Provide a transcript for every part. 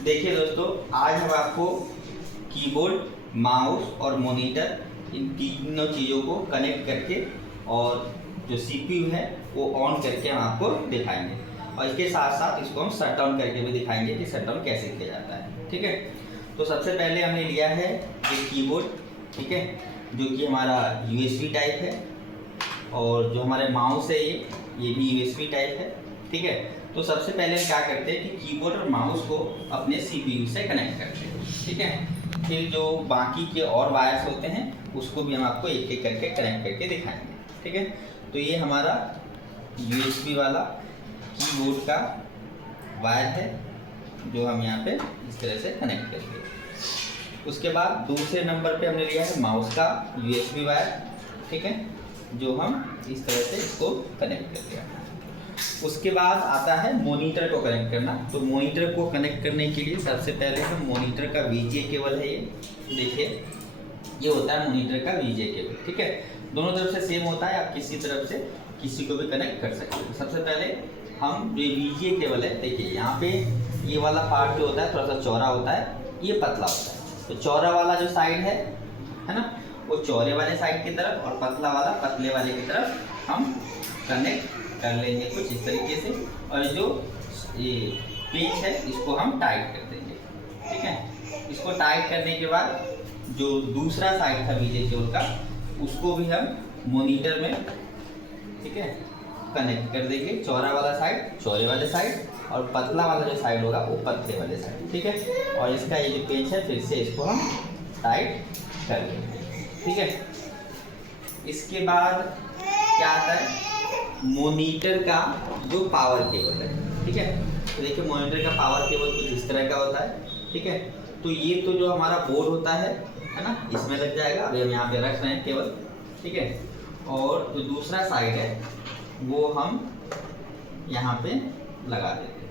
देखिए दोस्तों, आज हम आपको कीबोर्ड, माउस और मॉनिटर इन तीनों चीज़ों को कनेक्ट करके और जो सीपीयू है वो ऑन करके हम आपको दिखाएंगे और इसके साथ साथ इसको हम शट डाउन करके भी दिखाएंगे कि शट डाउन कैसे किया जाता है। ठीक है, तो सबसे पहले हमने लिया है ये कीबोर्ड, ठीक है, जो कि हमारा यूएसबी टाइप है, और जो हमारे माउस है ये भी यूएसबी टाइप है। ठीक है, तो सबसे पहले हम क्या करते हैं कि कीबोर्ड और माउस को अपने सीपीयू से कनेक्ट करते हैं। ठीक है, फिर जो बाकी के और वायर्स होते हैं उसको भी हम आपको एक एक करके कनेक्ट करके दिखाएंगे। ठीक है, तो ये हमारा यूएसबी वाला कीबोर्ड का वायर है जो हम यहाँ पे इस तरह से कनेक्ट करेंगे। उसके बाद दूसरे नंबर पे हमने लिया है माउस का यूएसबी वायर, ठीक है, जो हम इस तरह से इसको कनेक्ट कर दिया। उसके बाद आता है मॉनिटर को कनेक्ट करना। तो मॉनिटर को कनेक्ट करने के लिए सबसे पहले हम मॉनिटर का वीजीए केबल है, ये देखिए, ये होता है मॉनिटर का वीजीए केबल। ठीक है, दोनों तरफ से सेम होता है, आप किसी तरफ से किसी को भी कनेक्ट कर सकते हैं। सबसे पहले हम जो वीजीए केबल है, देखिए यहाँ पे ये वाला पार्ट जो होता है थोड़ा सा चौड़ा होता है, ये पतला होता है। तो चौड़ा वाला जो साइड है ना, वो चौड़े वाले साइड की तरफ और पतला वाला पतले वाले की तरफ हम कनेक्ट कर लेंगे कुछ इस तरीके से, और जो ये पेच है इसको हम टाइट कर देंगे। ठीक है, इसको टाइट करने के बाद जो दूसरा साइड था वीजीए केबल का उसको भी हम मॉनिटर में, ठीक है, कनेक्ट कर देंगे। चौड़ा वाला साइड चौड़े वाले साइड और पतला वाला जो साइड होगा वो पतले वाले साइड। ठीक है, और इसका ये जो पेच है फिर से इसको हम टाइट कर देंगे। ठीक है, इसके बाद क्या आता है, मॉनिटर का जो पावर केबल है। ठीक है, तो देखिए मॉनिटर का पावर केबल कुछ इस तरह का होता है। ठीक है, तो ये तो जो हमारा बोर्ड होता है ना, इसमें लग जाएगा। अभी हम यहाँ पे रख रहे हैं केबल। ठीक है, और जो दूसरा साइड है वो हम यहाँ पे लगा देते हैं।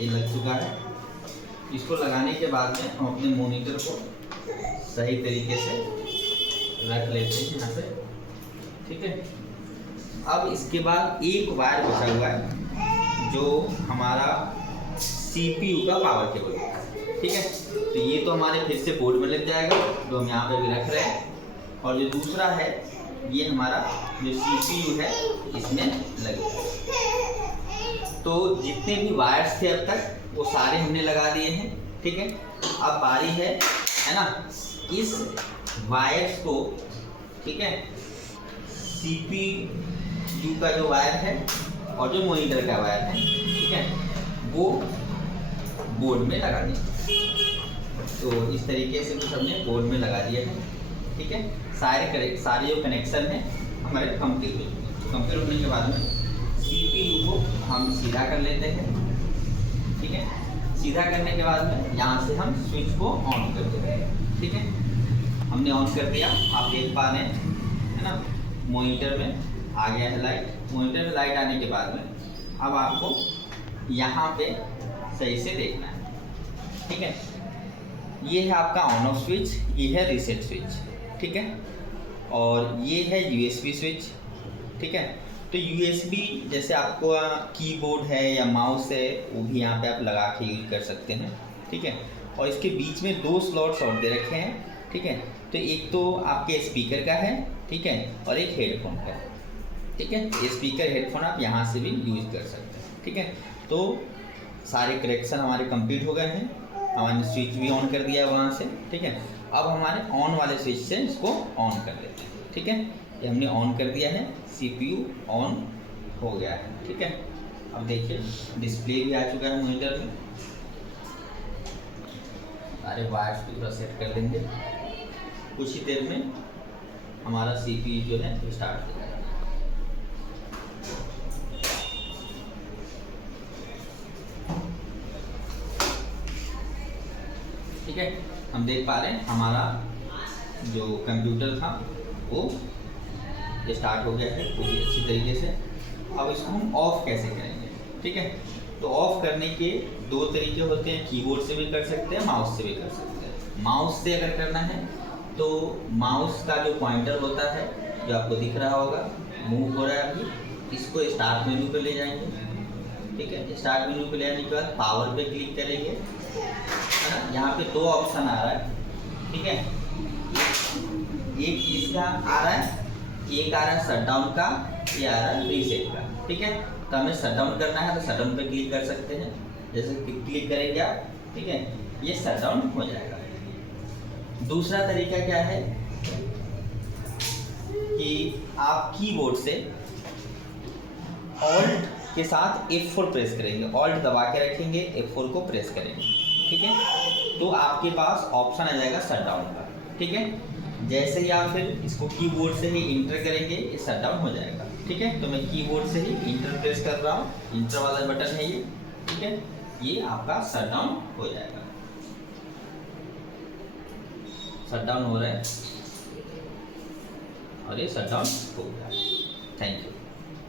ये लग चुका है। इसको लगाने के बाद में हम अपने मॉनिटर को सही तरीके से रख लेते हैं यहाँ पे। ठीक है, अब इसके बाद एक वायर बचा हुआ है जो हमारा सीपीयू का पावर केबल है। ठीक है, तो ये तो हमारे फिर से बोर्ड में लग जाएगा जो हम यहाँ पे भी रख रहे हैं, और जो दूसरा है ये हमारा जो सीपीयू है इसमें लगेगा। तो जितने भी वायर्स थे अब तक वो सारे हमने लगा दिए हैं। ठीक है, अब बारी है ना, इस वायर्स को, ठीक है, सीपीयू का जो वायर है और जो मॉनिटर का वायर है, ठीक है, वो बोर्ड में लगा देंगे। तो इस तरीके से कुछ हमने बोर्ड में लगा दिया है। ठीक है, सारे जो कनेक्शन है हमारे कंप्लीट हो चुके हैं। कंप्लीट होने के बाद में सीपीयू को हम सीधा कर लेते हैं। ठीक है, सीधा करने के बाद में यहाँ से हम स्विच को ऑन कर देते हैं। ठीक है, हमने ऑन कर दिया, आप देख पा रहे हैं, है ना, मॉनिटर में आ गया है लाइट। मॉनिटर में लाइट आने के बाद में अब आपको यहाँ पे सही से देखना है। ठीक है, ये है आपका ऑन ऑफ स्विच, ये है रीसेट स्विच। ठीक है, और ये है यूएसबी स्विच। ठीक है, तो यूएसबी जैसे आपको कीबोर्ड है या माउस है वो भी यहाँ पे आप लगा के यूज कर सकते हैं। ठीक है, और इसके बीच में दो स्लॉट्स और दे रखे हैं। ठीक है, तो एक तो आपके स्पीकर का है, ठीक है, और एक हेडफोन का है। ठीक है, ये स्पीकर हेडफोन आप यहाँ से भी यूज कर सकते हैं। ठीक है, तो सारे कनेक्शन हमारे कंप्लीट हो गए हैं। हमने स्विच भी ऑन कर दिया वहाँ से। ठीक है, अब हमारे ऑन वाले स्विच से इसको ऑन कर लेते हैं। ठीक है, ये हमने ऑन कर दिया है, सीपीयू ऑन हो गया है। ठीक है, अब देखिए डिस्प्ले भी आ चुका है मॉनिटर में। सारे वायर्स को थोड़ा सेट कर लेंगे। कुछ ही देर में हमारा सीपीयू जो है वो स्टार्ट हो जाएगा। ठीक है, हम देख पा रहे हैं हमारा जो कंप्यूटर था वो स्टार्ट हो गया है पूरी अच्छी तरीके से। अब इसको हम ऑफ कैसे करेंगे? ठीक है, तो ऑफ करने के दो तरीके होते हैं, कीबोर्ड से भी कर सकते हैं, माउस से भी कर सकते हैं। माउस से अगर करना है तो माउस का जो पॉइंटर होता है जो आपको दिख रहा होगा, मूव हो रहा है अभी, इसको स्टार्ट मेनू पे ले जाएंगे। ठीक है। स्टार्ट मेन्यू पे ले आने के बाद पावर पे क्लिक करेंगे, है ना। यहाँ पे दो ऑप्शन आ रहा है, ठीक है। एक इसका आ रहा है, एक आ रहा है शटडाउन का, ये आ रहा है रीसेट का, ठीक है। तो हमें शटडाउन करना है तो शटडाउन पे क्लिक कर सकते हैं, जैसे क्लिक करेंगे आप, ठीक है, ये शटडाउन हो जाएगा। दूसरा तरीका क्या है कि आप कीबोर्ड से ऑल्ट के साथ F4 प्रेस करेंगे, ऑल्ट दबा के रखेंगे, F4 को प्रेस करेंगे, ठीक है। तो आपके पास ऑप्शन आ जाएगा शटडाउन का, ठीक है। जैसे ही आप फिर इसको कीबोर्ड से ही इंटर करेंगे, ये शटडाउन हो जाएगा, ठीक है। तो मैं कीबोर्ड से ही इंटर प्रेस कर रहा हूँ, इंटर वाला बटन है ये, ठीक है। ये आपका शटडाउन हो जाएगा, शटडाउन हो रहा है और ये शटडाउन हो गया। Thank you.